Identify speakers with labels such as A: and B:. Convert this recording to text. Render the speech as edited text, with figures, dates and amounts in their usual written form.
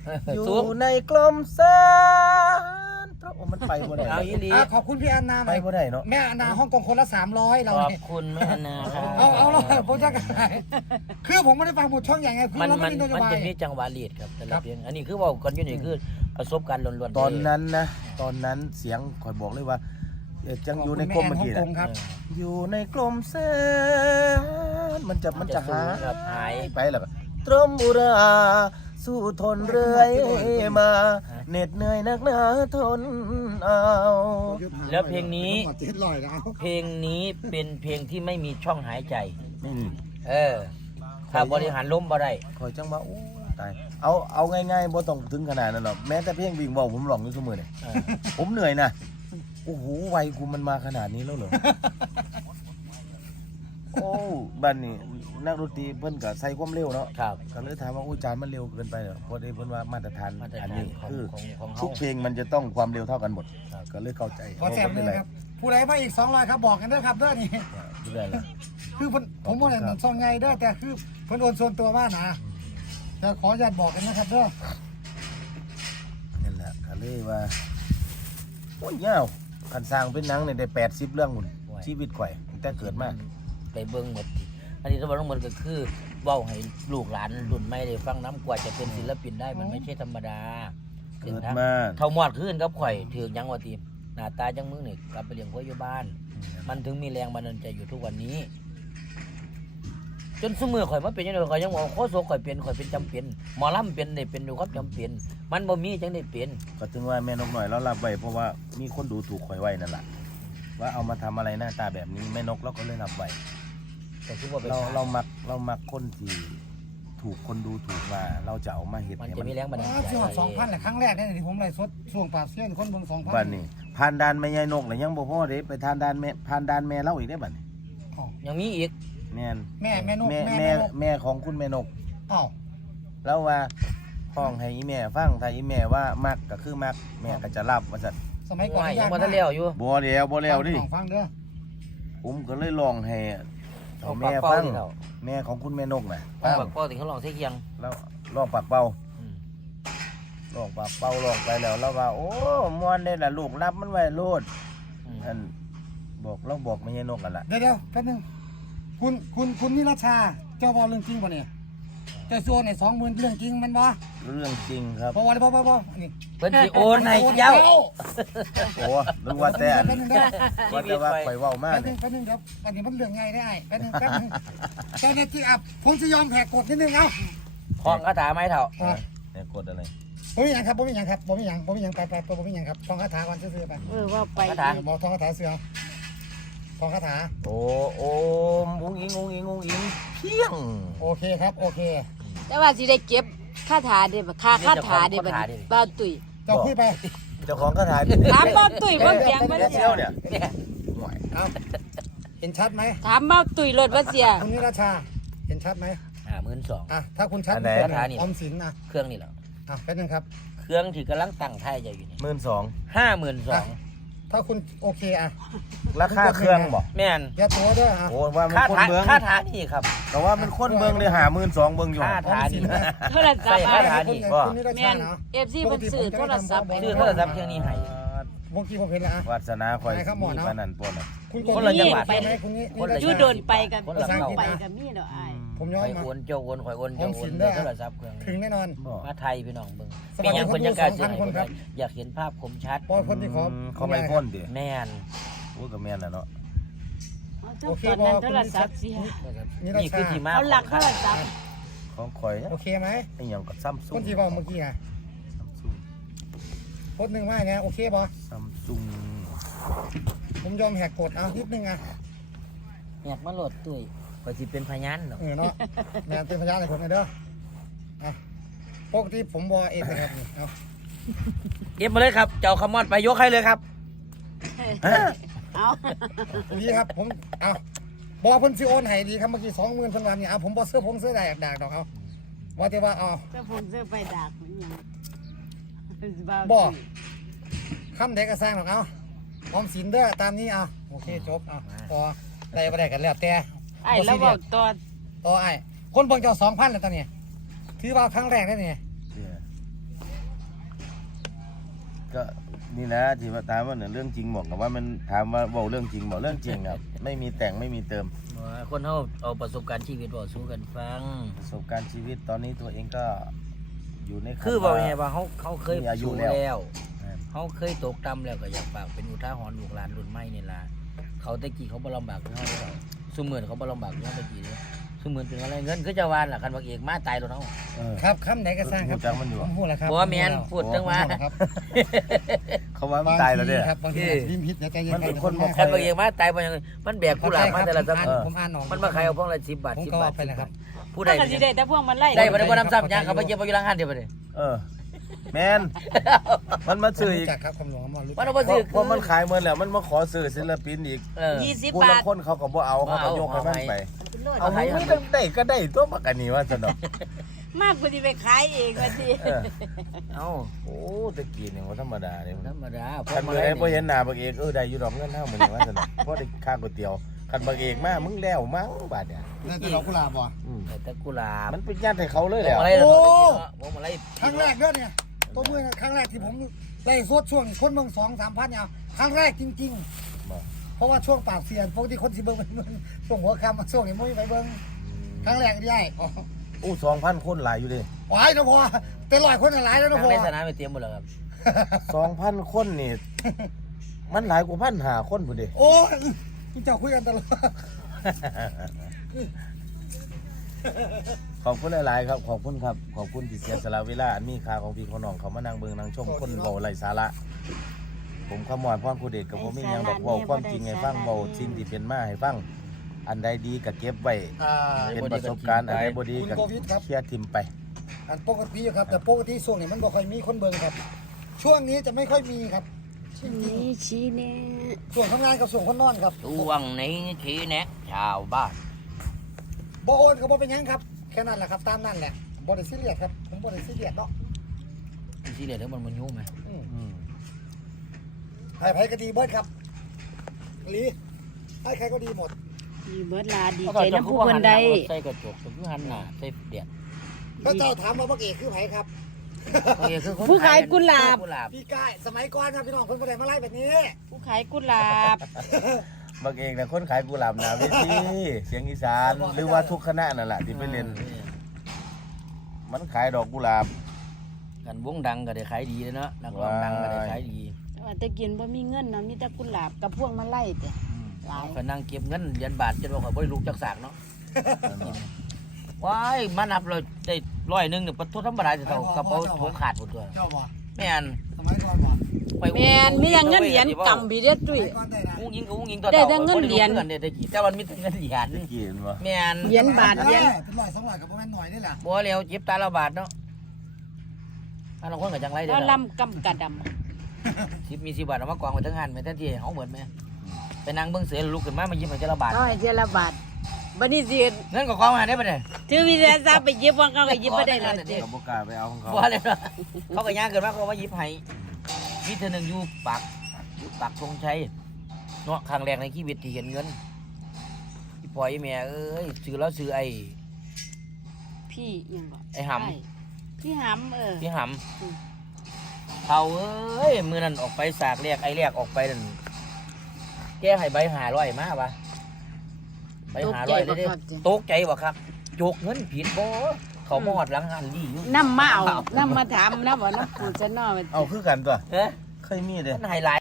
A: อยู่ในกลมแสนเพราะมันไปบ่ได้
B: เอาอีหลี
C: ขอบคุณพี่แอนนา
A: ไปบ่ได้เนาะ
C: แม่แอนนาฮ่องกงคนละ300เรา
B: ขอบคุณแม่นาครับ
C: เอาผมจะกันคือผมไม่ได้ฟังหมดช่องใหญ่ไงคือเราไม่มีนโยบาย
B: จะมีจังหวะเลีดครับแต่ละเพลงอันนี้คือว่าก่อนอยู่นี่คือประสบการณ์ล้วนๆ
A: ตอนนั้นเสียงข่อยบอกเลยว่าจังอยู่ในกลมเมื่อกี้นะอยู่ในกลมแสนมันจะหา
B: หาย
A: ไปแล้วก็ตรมบุราสู้ทนเรื่อยมาเหน็ดเหนื่อยนักหนาทนเอา
B: แล้วเพลงนี้เป็นเพลงที่ไม่มีช่องหายใจถ้าบริหารล้มบ่ได้
A: คอยจังว่าโอ้ตายเอาง่ายๆบ่ต้องถึงขนาดนั้นหรอกแม้แต่เพลงวิ่งบอกผมหลงอยู่เสมอเนี่ยผมเหนื่อยนะโอ้โหวัยกูมันมาขนาดนี้แล้วเหรอโอ้บ้านนี้นักดนตรีเพิ่นก็ใส่ความเร็วเนาะ
B: ครับ
A: ก็เลยถามว่าโอ้จานมันเร็วเกินไปเหรอพอได้เพิ่นว่ามาตรฐานอันนี้คือ
B: ของ
A: ทุกเพลงมันจะต้องความเร็วเท่ากันหมดก็เลยเข้าใจ
C: ขอแซมเลยครับผู้ใดมาอีก200ครับบอกกันด้วยครับเด้อนี่คือผมว่าเนี่ยซองไงเด้อแต่คือเพิ่นโอนส่วนตัวมากนะจะขออนุญาตบอกกันนะครับเด้อ
A: นั่นแหละก็เลยว่าโอ้ยยาวคันสร้างเป็นหนังเนี่ยได้80เรื่องหุ่นชีวิตข่อยตั้งแต่เกิดมา
B: ไปเบิ่งหมดอันนี้ทั้งหมดก็คือเว้าให้ลูกหลานรุ่นใหม่ได้ฟังน้ำกว่าจะเป็นศิลปินได้มันไม่ใช่ธรรมดา
A: เกิดมา
B: เท่ามอดขึ้นกับข่อยถือยังว่าทีหน้าตาจังมึงนี่กลับไปเลี้ยงพ่ออยู่บ้านมันถึงมีแรงบันดาลใจอยู่ทุกวันนี้จนสมือข่อยมาเป็นยังไงข่อยยังบอกโคโซข่อยเป็นจำเป็นหมอลำเป็นได้เป็นอยู่ครับจำเป็นมันบ่มีจังได้เป็น
A: ก็ถึงว่าแม่นกหน่อยเรารับไว้เพราะว่ามีคนดูถูกข่อยไว้นั่นแหละว่าเอามาทำอะไรหน้าตาแบบนี้แม่นกเราก็เลยรับไว้
B: แต่คือว่า
A: เรามักคนที่ถูกคนดูถูกมาเราจะเอามาเห็ด
B: มันจะมีแรงบันดาลใจ
C: ช่วง2,000แหละครั้งแรกเนี่ยที่ผมไล่สดช่วงปราบเสี้ยนคนเบิ่ง2,000
A: บัดนี้ผ่านด่านแม่ยายนกแล้วยังบ่พอเด้ไปผ่านด่านแม่เล่าอีกได้บัดนี้
B: ยังมีอีก
A: แม่น
C: แม่นก
A: แม่ของคุณแม่นก
C: อ้าว
A: แล้วว่าห้องให้อีแม่ฟังถ้าอีแม่ว่ามักก็คือมักแม่ก็จะรับว่าซั่น
C: สมัยก่อน
B: ยังบ่ทันแล้วอยู่
A: บ่แล้วดิ
C: ฟังเด้อ
A: ผมก็เลยลองให้แม่ฟังแม่ของคุณแม่นกน่ะ
B: ปักเป้าถึงเขาลองเสียเคียง
A: แล้วลองปากเป่าลองปากเป่าลองไปแล้วว่าโอ้ม่วนได้ล่ะลูกรับมันไว้โลดอันบอกแม่ยายนกกันล่ะ
C: เดี๋ยวแป๊บนึงคุณนิรชาเจ้าบอกเรื่องจริงป่ะเนี่ยเจ้าโซนเนี่ย20,000เรื่องจริงมันบ่
A: เรื่องจริงครับ
C: บ่นี่
B: เพิ่นสิโอนให้เจ้า
A: โอ้นึกว่าแต่ว่าข่อยเว้ามาก
C: แป๊บนึงเดี๋ยวอันนี้มันเรื่องไงได้แป๊บนึงแต่เนี่ยที่ผมจะยอมแหกกฎนิดนึงเอา
B: คล้องคาถาไม้เถ่า
A: เนี่ยกฎอะไร
C: บ่มีหยังครับบ่มีหยังไปบ่มีหยังครับท่องคาถาก่อนซื่อๆไป
D: ว่าไป
C: บอกท่องคาถาเสือท่องคาถา
A: โอ้งุ้งอิงเพียง
C: โอเคครับโอเค
D: แต่ว่าสิได้เก็บคาถาได้บ่คาถาได้บ่บ้านตุ้ย
C: เจ้าคุยไป
A: เจ้าของคาถา
D: ถามบ้านตุ้ยบ่เสียงบ่
A: เสียวเนี่ย
C: เอาเห็นชัดไหม
D: ถามบ้านตุ้ยรถบ่เสีย
C: คุณนิราชาเห็นชัดไหม
B: 12,000
C: ถ้าคุณชัด
B: คาถานี่
C: ออมสินนะ
B: เครื่องนี่แหละ
C: แป๊บนึงครับ
B: เครื่องที่กำลังตั้งท่ายอยู่นี่
A: 12,000
C: ถ้าคุณโอเค
A: ราคาเครื่องบอก
B: แม่น
C: อย่าตัวด้วย
A: โอ้ว่ามันคนเมือง
B: คาถานี่ครับ
A: แต่ว่ามันคนเมืองเลย52,000เบิ่งอยู่
B: คาถานี่
D: โทรศัพท์
B: คาถานี่
D: แม่น FC เพิ่นซื้อโทรศัพท์
B: ซื้อโทรศัพท์เครื่องนี้ให้
C: เมื่อกี้ผมเห็นแล้ว
A: วาสนาคอยมีปานนั้นปน
B: คนละจังหวัด
D: อยู่โดนไปกันไปกับมีดอกอ้าย
C: ผมย้อนมา
B: โอนเจ้าโอนข่อยโอนเจ้าโอนโทรศัพท์เครื่อง
C: ถึงแน่นอน
B: มาไทยพี่น้องเบิ่งเป็นยังคนยังกล้าซื้ออยากเห็นภาพคมชัด
C: ปอยคนที่
A: เขาไม่พ้นดิ
B: แม่น
A: โอ้ก็แม่นแล้วเนาะ
D: โอเคบ่โทรศัพท์สิ
B: นี่คือที่มา
D: เอาหลักโทรศัพท์
A: ของข่อย
C: โอเคไหม
A: ไอ้หยังก็ซัมซุง
C: คนที่บอกเมื่อกี้กดหนึ่งว่าไงโอเคบ่
A: ซัมซุง
C: ผมยอมแหกกฎนิดนึง
B: อยากมาโหลดตุ้ยก็สิเป็นพยานเนาะ
C: เนาะแม่เป็นพยานให้ผมเด้อปกติผมบ่เอฟครับนี่เอา
B: เก็บมาเลยครับเจ้าขมอดไปยกให้เลยครับ
D: เอา
C: ดีครับผมบ่เพิ่นสิโอนให้ดีครับเมื่อกี้20,000เพิ่นว่านี่ผมบ่ซื้อได้ดากดอกเอาว่าแต่ว่า
D: เสื้อไปดากมันยัง
C: บ่คำใดก็สร้างหรอกออมสินเด้อตามนี้โอเคจบพอได้บ่ได้กันแล้วแต่
D: ไอ้แล้วบอก
C: ต่อไอ้คนเบิ่งเจ้า2,000แล้วตอนนี้ถือว่าครั้งแรกได้นี่
A: ก็นี่นะที่ว่าถามว่าเนี่ยเรื่องจริงบอกกับว่ามันถามว่าเว้าเรื่องจริงบอกเรื่องจริงครับ ไม่มีแต่งไม่มีเติม
B: คนเฮาเอาประสบการณ์ชีวิตบอกสู้กันฟัง
A: ประสบการณ์ชีวิตตอนนี้ตัวเองก็อยู่ในขั้น
B: คือบอกไงว่าเขาเคย
A: มีอายุ
B: สู้
A: แล้ว
B: แล้วเขาเคยตกต่ำแล้วก็อยากฝากเป็นอุทาหรณ์ลูกหลานรุ่นใหม่นี่ล่ะเขาตะกี้เขาบ่ลำบากคือเฮาเด้อซุมื้อนี้เขาบ่ลำบากคือเฮาตะกี้เด้อซุมื้อเป็นอะไรเงินคือจะวานล่ะคันบักเอกมาตายแล้วเฮา
A: เออ
C: ครับคำไหนก็สร้างครับ
A: จังมันอยู่
C: ผมพูดแล้วครับ
B: บ่ว่าแม่นพูดจังว่า
C: ครับ
A: เขาว่ามันตายแล้วเนี่ย
C: ครับบางทียิ้มพิษใจเย็น
A: มันเป็นคน
C: ครับ
B: คันบักเอกมาตายบ่ยังมันแบกกุหลาบมาแต่ละซับ
C: ผมอ่านออก
B: มันมาขายเอาพวงละ10 บาท
C: ผม
B: 10
C: ก็
B: บาท
C: ไปเลยครับ
B: ผู้
D: ได้
B: ใด
D: ก็สิได้แต่พวกมันไล่
B: ได้บ่ได้บ่นำซ้ำยางเขาไปเก็บบ่อยู่หลังหันเดียวบ่ได้
A: เออแมนมันมาซื้ออีก
C: จากครับคำหลวงอมรรู้
B: มัน
C: จัก
B: เอาบ่ซื้อ
A: เพราะมันขายเมื่อแล้วมันมาขอซื้อศิลปินอีก
D: 20
A: ผู้
D: บา
A: ละ
D: ท
A: คนเขาก็บ่เอาเขาก็ยกให้มันไป
B: เอา
A: เอา
B: ให้
A: ไม่ได้ก็ได้ตัวบักอันนี้ว่าสนอก
D: มากกว่าที่ไปขายเองว่าสิ
A: เออ
B: เอา
A: โอ้ตะกี้นี่ว่าธรรมดาเนี่ย
B: ธรรมดา
A: คันเมื่อไรพอเห็นหน้าบักเอกได้อยู่ดอกเงินเท่าเหมือนว่าสนอกเพราะได้ค่าก๋วยเตี๋ยวคันบักเอกมามึงแล้วมั้งบาทเนี่ย
C: นั่นจะดอกกุหลาบบ่
A: อืม
B: แต่กุหลาบ
A: มันเป็นญาติให้เขาเลย
B: พ
A: แห
B: วง
A: ละ
B: มาลัยพวงมาลัย
C: ครั้งแรกเด้อเนี่ยตัวมือครั้งแรกที่ผมไล่สดช่วงคนเมือง2-3 พันเนี่ยครั้งแรกจริงๆ เพราะว่าช่วงปราบเซียนพวกที่คนสิเบิ่งเป็นช่วงหัวค่ำช่วงนี้มุ้ยไปเบิ่งครั้งแรกที่ได้อ๋อ
A: อู้2,000 คนหลายอยู่ดิ
C: ว้ายนะพอเป็นร้อยคนหลายแล้วนะพอ
B: ในสนามไปเตรียมหมดแล้วครับ
A: 2,000 คนนี่มันหลายกว่า1,500 คนพุ่นดิ
C: โอ้ยพี่เจ้าคุยกันตลอด
A: ขอบคุณหลายๆครับขอบคุณครับขอบคุณที่เสียสละเวลาอันมีค่าของพี่ของน้องเขามานั่งเบิ่งนั่งชมคนเว้าไร้สาระผมขมวดพ่อครูเด็กกับผมมีหยังดอกเว้าความจริงให้ฟังเว้าสิ่งที่เป็นมาให้ฟังอันใดดีก็เก็บไว้ เป็นประสบการณ์อันใดบ่ดีก็เคลียร์ทิมไป
C: อันปกติอยู่ครับแต่ปกติช่วงนี้มันบ่ค่อยมีคนเบิ่งครับ ช่วงนี้จะไม่ค่อยมีครับ
D: ช่วงนี้ชี้แน่
C: ช่วงทำงานกับช่วงคนนอนครับ
B: ช่วงนี้ขี้แนะชาวบ้าน
C: บ่โอนก็บ่เป็นหยังครับแค่นั้นแหละครับตามนั้นแหละบ่ได้ซีเรียสครับผมบ่ได้ซีเรียสเนาะ
B: ที่เด็ดทั้งมันยุ่งไหม
C: ใครก็ดีเบิดครับหลีใครก็ดีหมด
D: มีเบิดลาดีใจนำผู้เพิ่นได้
B: ใส่กระจกคือหันหน้าใส่เดียด
C: ถ้าเจ้าถามว่าพระเอกคือไผครับ
D: ผู้ขายกุหลาบ
C: พี่กายสมัยก่อนครับพี่น้องคนบ่ได้มาไล่แบบนี้
D: ผู้ขายกุหลาบ
A: บางเองนะคนขายกุหลาบหนาเวทีเสียงอีสานหรือว่าทุกคณะนั่นแหละที่ไปเล่นมันขายดอกกุหลาบ
B: กันวงดังก็ได้ขายดีเลยเนาะนักร้องดังก็ได้ขายดี
D: แต่ว่าแต่กินบ่มีเงินเนาะมีแต่กุหลาบกับพวงมาไล่แต่หลาย
B: ก็นั่งเก็บเงินยันบาทจนว่าเขาบ่ได้ลูกจักสากเนาะว้ายมานับเลยได้100เนี่ยปัดทุธรรมดาจะเท่ากระเป๋าถุงขาดหมดตัว
C: เจ้าบ่
B: แม่น
C: สมัยก่อนบ่
D: แม่นมีแต่เงินเหรียญกำพี่เด้อ
C: ส
D: ตุ้ย
C: มัยก่อนได้นะ
B: อุ้งยิงกับอุ้งยิงตัว
D: ได้แต่เงินเหรียญ
B: ได้กี่แต่วันมีแต่เงินเหรียญ
A: ตะกี้เห็นบ่
B: แม่น
D: เหรียญบาทเหรียญ
C: เป็นร้อย200กับบ่แม่นหน่อยนี่แหละ
B: บ่แล้วจิบตาละบาทเนาะถ้าเราคนก็จังไรเด้
D: แล้ว
B: อ
D: ลำกำกะดำ
B: 10มี10บาทเอามากองไว้ทั้งหันแม่นแต่ที่เฮาเหมือนแม่ไปนั่งเบิ่งเสือลุกขึ้นมามาหยิบให้เจ้าละบาท
D: เอาให้เจละบาทบัดนี้สิ
B: เงินก็กองมาได้บ่ได้
D: ถือวิทยาศาสตร์ไปหยิบว่าเขาก็หยิบบ่ได้แล้วเด้
A: เขาบ่กล้าไปเอาของเขา
B: บ่เลยเนาะเขาก็ย่างเกินมาเขาว่าหยิบให้มีเทื่อนึงอยู่ปากธงชัยเนาะครั้งแรกในชีวิตที่เห็นเงินพี่ปล่อยแม่เอ้ยซื้อแล้วซื้อไอ้
D: พี่อิหยังบ่
B: ไอ้หำ
D: พี่หำ
B: พี่ห
D: อืม
B: ำเขาเอ้ยมื้อนั้นออกไปสากเรียกไอ้เรียกออกไปนั่นแกให้ใบ500มาปะใบ
D: ตกใจ
B: 500
D: บ่
B: เด้
D: ครับเจ้
B: ตกใจบ่ครับโจกเงินผิดบ่เขามอดหลังหันดีอยู่
D: นำมาเอานำมาถามนะบ่น้ำปูจะนอ
A: เอาคือกันตัว
B: เฮ้ย
A: เคยมีเด้
B: มันให้หลาย